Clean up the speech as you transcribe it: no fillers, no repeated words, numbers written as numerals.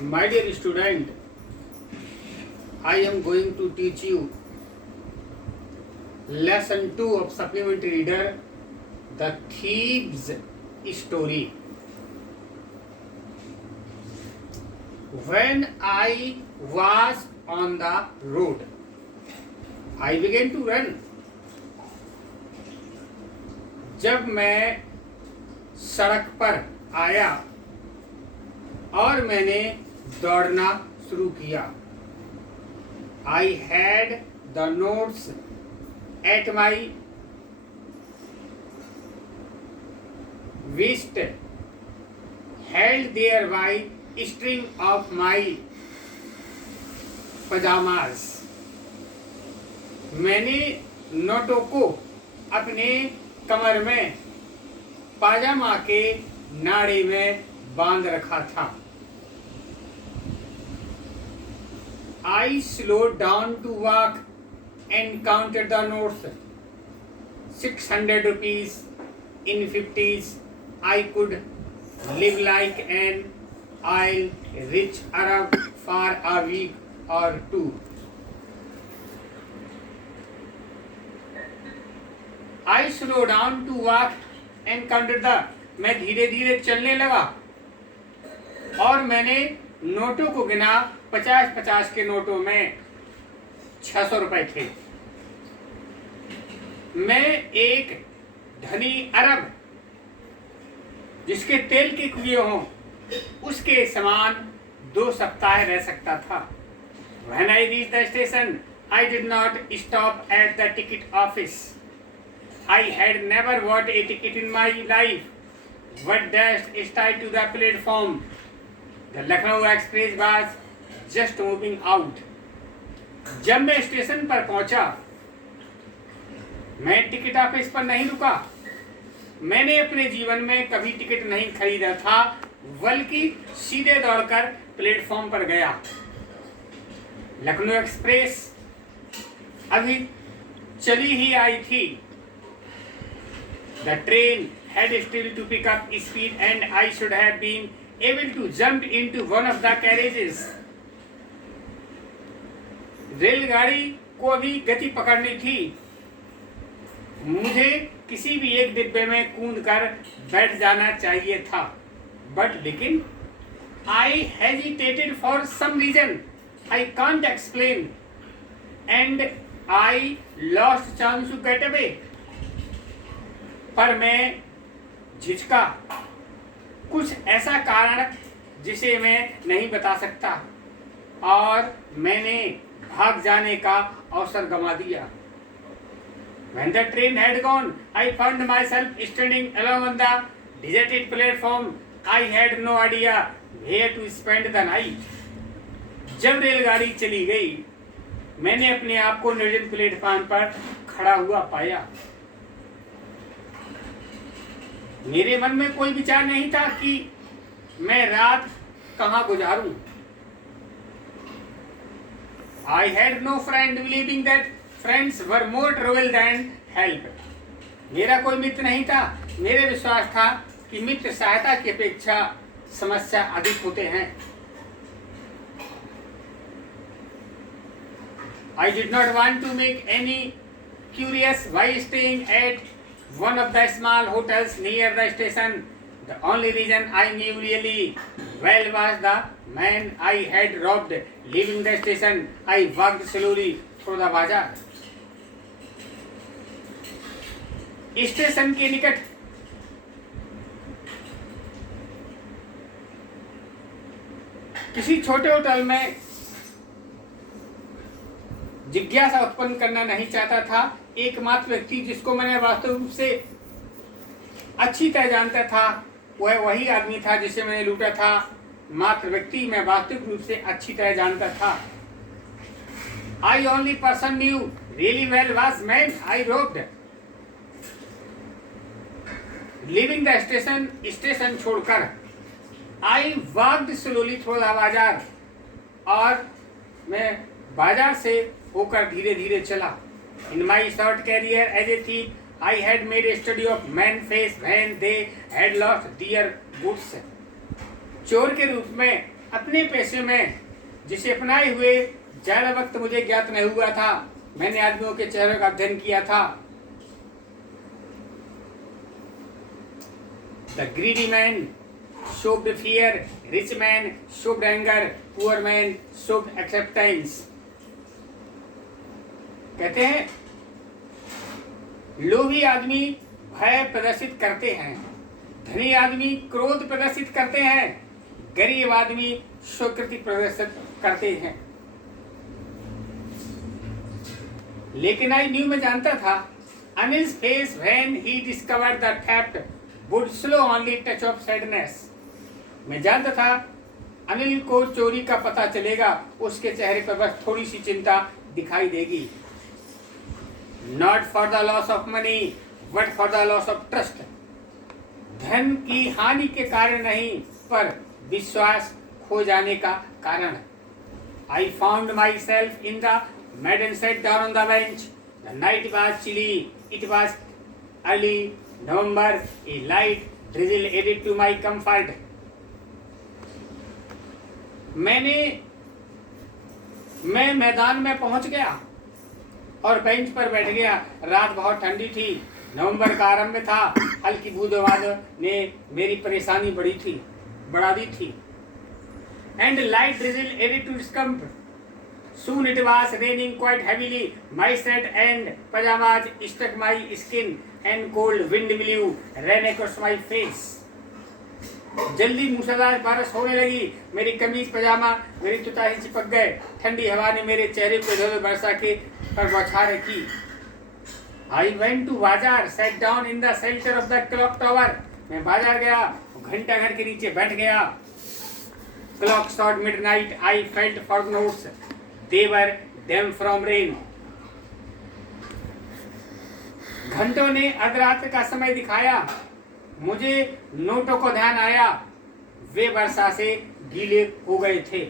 My dear student, I am going to teach you lesson 2 of supplementary reader, The Thieves Story. When I was on the road, I began to run. जब मैं सड़क पर आया और मैंने दौड़ना शुरू किया. I had the notes at my wrist, held there by string of my pajamas. मैंने नोटों को अपने कमर में पाजामा के नाड़े में बांध रखा था. I slowed down to walk and counted the notes. 600 rupees in 50s. I could live like an oil rich Arab for a week or two. I slowed down to walk and counted the. मैं धीरे धीरे चलने लगा और मैंने नोटों को गिना. 50-50 के नोटों में 600 रुपए थे. मैं एक धनी अरब जिसके तेल के कुएं हों उसके समान 2 सप्ताह रह सकता था. When I reached the station, I did not stop at the ticket office. I had never bought a ticket in my life. But dashed straight to the platform. The Lucknow Express was just moving out. जब मैं station पर पहुंचा, मैं ticket office पर नहीं रुका. मैंने अपने जीवन में कभी टिकट नहीं खरीदा था, बल्कि सीधे दौड़कर प्लेटफॉर्म पर गया. लखनऊ एक्सप्रेस अभी चली ही आई थी. The train had still to pick up speed and I should have been able to jump into one of the carriages. रेलगाड़ी को अभी गति पकड़नी थी. मुझे किसी भी एक डिब्बे में कूदकर बैठ जाना चाहिए था. बट लेकिन I hesitated for some reason I can't explain and I lost chance to get away. पर मैं झिझका. कुछ ऐसा कारण जिसे मैं नहीं बता सकता और मैंने भाग जाने का अवसर गंवा दिया. When the train had gone, I found myself standing alone on the deserted platform. I had no idea where to spend the night. जब रेलगाड़ी चली गई, मैंने अपने आप को निर्जन प्लेटफॉर्म पर खड़ा हुआ पाया. मेरे मन में कोई विचार नहीं था कि मैं रात कहाँ गुजारूं. I had no friend believing that friends were more trouble than help. मेरा कोई मित्र नहीं था. मेरे विश्वास था कि मित्र सहायता की अपेक्षा समस्या अधिक होते हैं. I did not want to make any curious by staying at one of the small hotels near the station. The only reason I knew really well was the man I had robbed. Leaving the station, I walked slowly through the bazaar. Station के निकट किसी छोटे hotel में जिज्ञासा उत्पन्न करना नहीं चाहता था. एकमात्र व्यक्ति जिसको मैंने वास्तविक रूप से अच्छी तरह जानता था वह वही आदमी था जिसे मैंने लूटा था. मात्र व्यक्ति मैं वास्तविक रूप से अच्छी तरह जानता था. I only person knew really well was man I robbed. Leaving the station, station छोड़कर I walked slowly through the बाजार और मैं बाजार से होकर धीरे धीरे चला. In my short career as a thief, I had made a study of men's face when they had lost their goods. चोर के रूप में अपने पेशे में जिसे अपनाए हुए ज्यादा वक्त मुझे ज्ञात नहीं हुआ था। मैंने आदमियों के चेहरों का अध्ययन किया था। The greedy man showed fear, rich man showed anger, poor man showed acceptance। कहते हैं लोभी आदमी भय प्रदर्शित करते हैं, धनी आदमी क्रोध प्रदर्शित करते हैं, गरीब आदमी स्वीकृति प्रदर्शित करते हैं। लेकिन आई न्यू में जानता था Anil's face when he discovered the theft would slow only touch of sadness। मैं जानता था अनिल को चोरी का पता चलेगा, उसके चेहरे पर बस थोड़ी सी चिंता दिखाई देगी। Not for the loss of money, but for the loss of trust। धन की हानि के कारण नहीं, पर विश्वास खो जाने का कारण। I found myself in the maiden sat down on the bench। The night was chilly, it was early November, a light drizzle added to my comfort। मैं मैदान में पहुंच गया और बेंच पर बैठ गया। रात बहुत ठंडी थी, नवंबर का आरंभ था। हल्की बूंदाबांदी ने मेरी परेशानी बढ़ा दी थी। And light drizzle added to discomfort. Soon it was raining quite heavily. My shirt and pajamas struck my skin and cold wind blew ran across my face। जल्दी मूसलाधार बारिश होने लगी। मेरी कमीज पजामा मेरी त्वचा से चिपक गए। ठंडी हवा ने मेरे चेहरे पर धूल बरसा के पर बौछार रखी। I went to बाजार, sat down in the shelter of the clock tower। मैं बाजार गया, घंटा घर के नीचे बैठ गया। Clock struck midnight। I felt for notes। They were damp from rain। घंटों ने अर्धरात्र का समय दिखाया। मुझे नोटों को ध्यान आया, वे वर्षा से गीले हो गए थे।